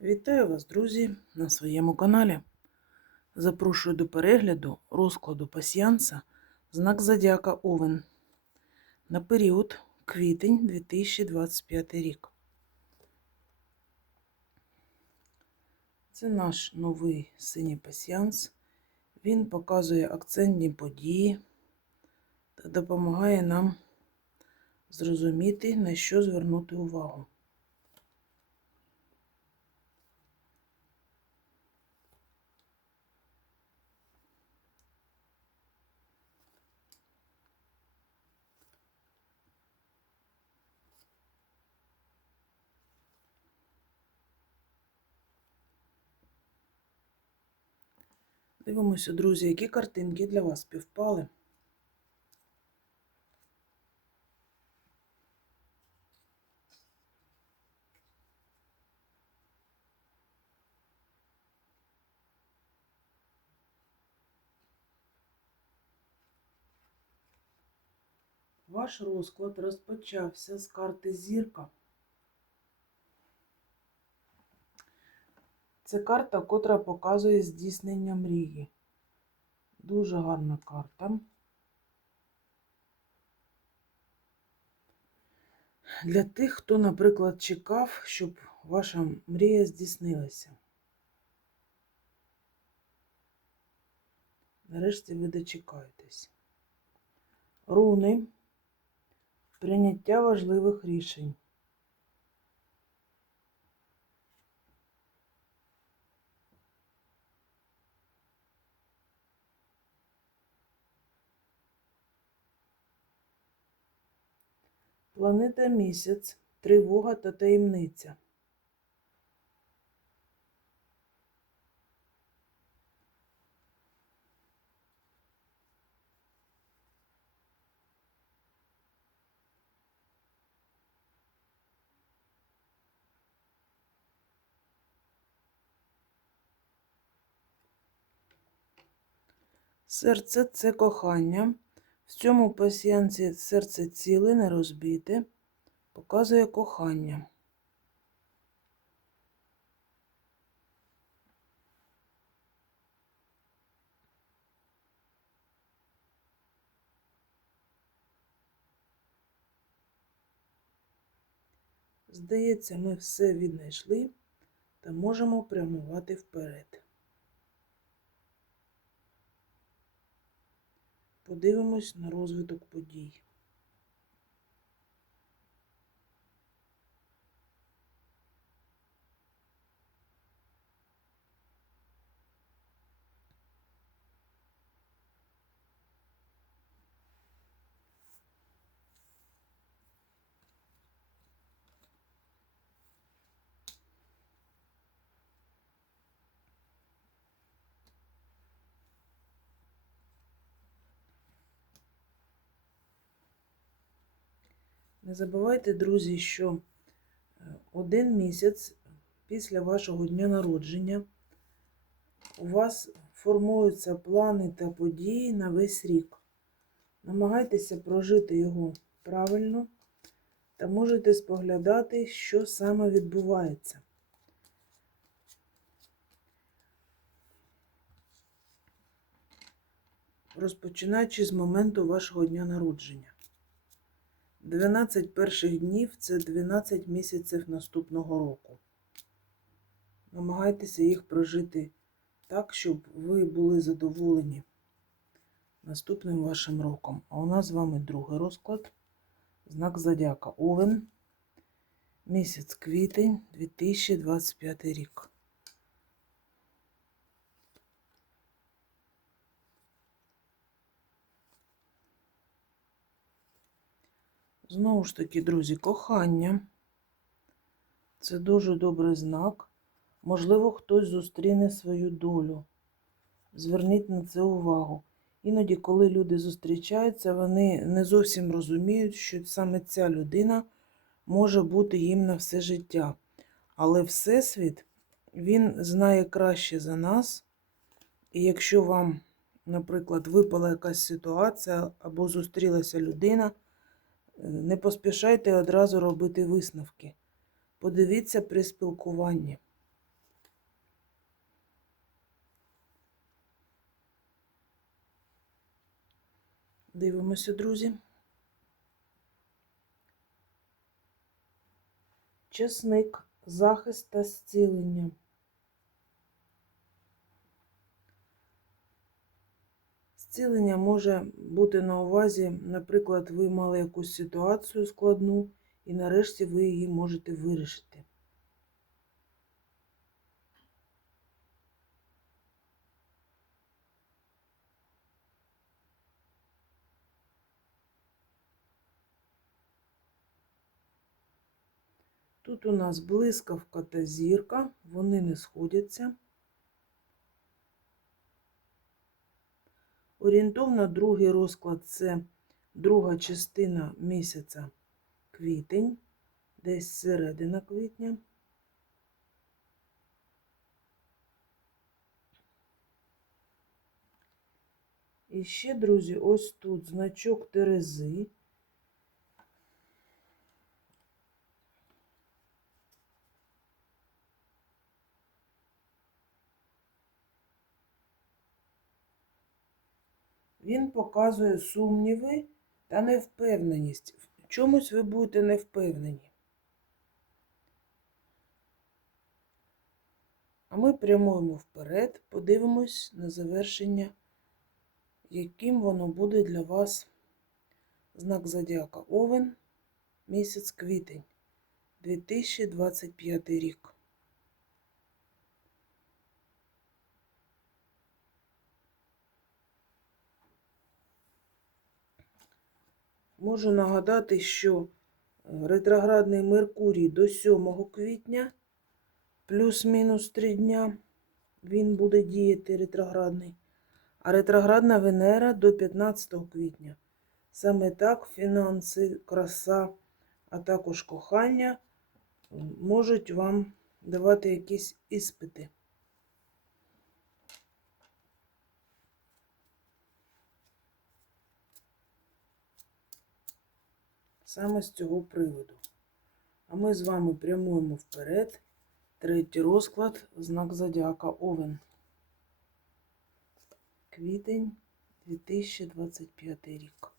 Вітаю вас, друзі, на своєму каналі. Запрошую до перегляду розкладу пасіянса знак Зодіака Овен на період квітень 2025 рік. Це наш новий синій пасіянс. Він показує акцентні події та допомагає нам зрозуміти, на що звернути увагу. Дивимося, друзі, які картинки для вас співпали. Ваш розклад розпочався з карти зірка. Це карта, котра показує здійснення мрії. Дуже гарна карта. Для тих, хто, наприклад, чекав, щоб ваша мрія здійснилася. Нарешті ви дочекаєтесь. Руни, прийняття важливих рішень. Планета місяць, тривога та таємниця. Серце це кохання. Цьому пасіянці серце ціле, не розбите, показує кохання. Здається, ми все віднайшли та можемо прямувати вперед. Подивимось на розвиток подій. Не забувайте, друзі, що е, один місяць після вашого дня народження у вас формуються плани та події на весь рік. Намагайтеся прожити його правильно та можете споглядати, що саме відбувається. Розпочинаючи з моменту вашого дня народження. 12 перших днів це 12 місяців наступного року. Намагайтеся їх прожити так, щоб ви були задоволені наступним вашим роком. А у нас з вами другий розклад. Знак Зодіака Овен. Місяць квітень 2025 рік. Знову ж таки, друзі, кохання. Це дуже добрий знак. Можливо, хтось зустріне свою долю. Зверніть на це увагу. Іноді, коли люди зустрічаються, вони не зовсім розуміють, що саме ця людина може бути їм на все життя. Але Всесвіт, він знає краще за нас. І якщо вам, наприклад, випала якась ситуація або зустрілася людина, не поспішайте одразу робити висновки. Подивіться при спілкуванні. Дивимося, друзі. Чесник, захист та зцілення. Зцілення може бути на увазі, наприклад, ви мали якусь ситуацію складну, і нарешті ви її можете вирішити. Тут у нас блискавка та зірка, вони не сходяться. Орієнтовно другий розклад це друга частина місяця квітень, десь середина квітня. І ще, друзі, ось тут значок Терези. Він показує сумніви та невпевненість. В чомусь ви будете невпевнені. А ми прямуємо вперед, подивимось на завершення, яким воно буде для вас знак Зодіака Овен, місяць квітень, 2025 рік. Можу нагадати, що е, ретроградний Меркурій до 7 квітня, плюс-мінус 3 дня, він буде діяти ретроградний, а ретроградна Венера до 15 квітня. Саме так фінанси, краса, а також кохання можуть вам давати якісь іспити. Саме з цього приводу. А ми з вами прямуємо вперед. Третій розклад, знак Зодіака Овен. Квітень 2025 рік.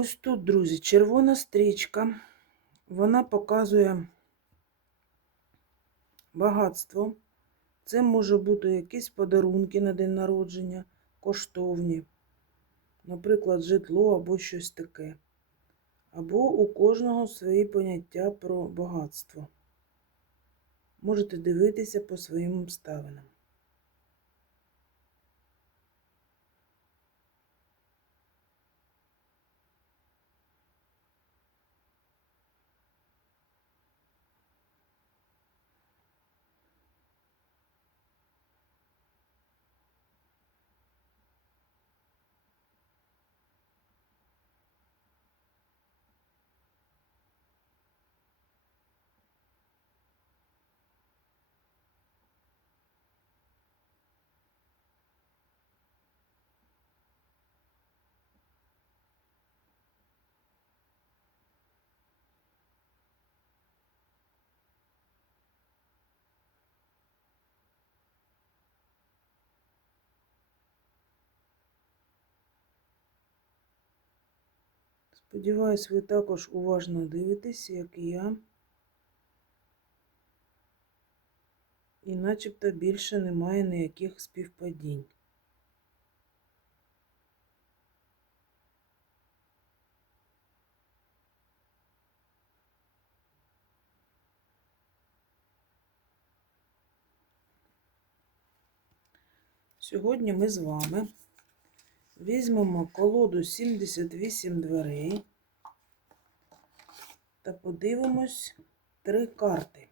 Ось тут, друзі, червона стрічка. Вона показує багатство. Це може бути якісь подарунки на день народження, коштовні, наприклад, житло або щось таке. Або у кожного свої поняття про багатство. Можете дивитися по своїм обставинам. Сподіваюсь, ви також уважно дивитесь, як і я. І начебто більше немає ніяких співпадінь. Сьогодні ми з вами візьмемо колоду 78 дверей та подивимось три карти.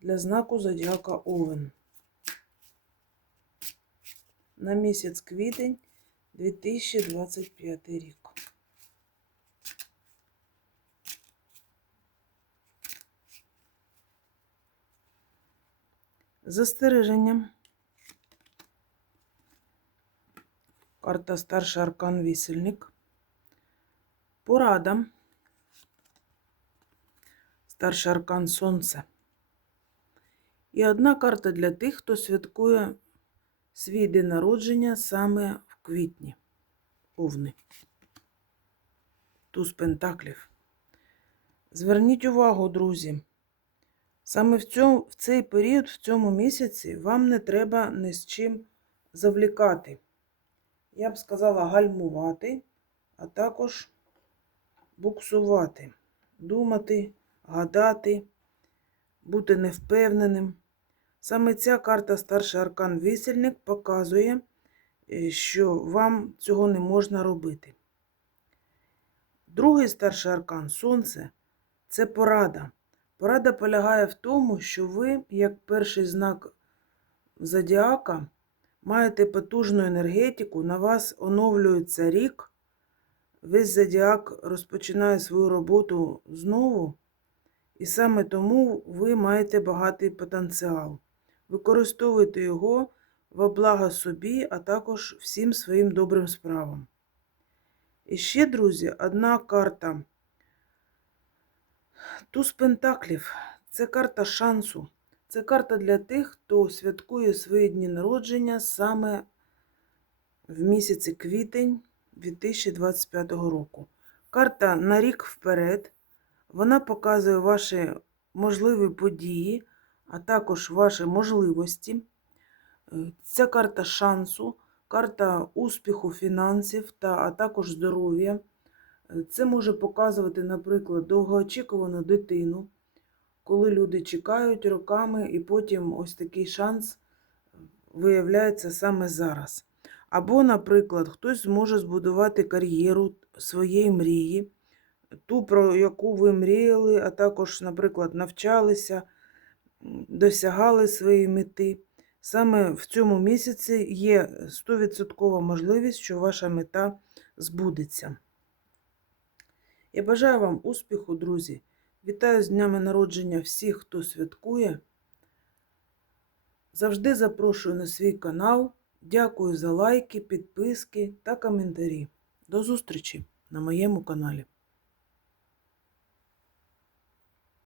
для знаку Зодіака Овен. На місяць квітень 2025 рік. Застереження. Карта старший аркан вісельник. Порада. Старший аркан Сонце. І одна карта для тих, хто святкує свій день народження саме в квітні. Овни. Туз Пентаклів. Зверніть увагу, друзі. Саме в, цьому, в цей період, в цьому місяці, вам не треба ні з чим завлікати. Я б сказала гальмувати, а також буксувати, думати, гадати, бути невпевненим. Саме ця карта старший аркан вісельник показує, е, що вам цього не можна робити. Другий старший аркан сонце це порада. Порада полягає в тому, що ви, як перший знак зодіака, маєте потужну енергетику, на вас оновлюється рік, весь зодіак розпочинає свою роботу знову, і саме тому ви маєте багатий потенціал. Використовуйте його во благо собі, а також всім своїм добрим справам. І ще, друзі, одна карта. Туз Пентаклів це карта шансу. Це карта для тих, хто святкує свої дні народження саме в місяці квітень 2025 року. Карта на рік вперед. Вона показує ваші можливі події, а також ваші можливості. Ця карта шансу, карта успіху фінансів та а також здоров'я. Це може показувати, наприклад, довгоочікувану дитину, коли люди чекають роками, і потім ось такий шанс виявляється саме зараз. Або, наприклад, хтось зможе збудувати кар'єру своєї мрії, ту, про яку ви мріяли, а також, наприклад, навчалися, досягали своєї мети. Саме в цьому місяці є 100% можливість, що ваша мета збудеться. Я бажаю вам успіху, друзі. Вітаю з днями народження всіх, хто святкує. Завжди запрошую на свій канал. Дякую за лайки, підписки та коментарі. До зустрічі на моєму каналі.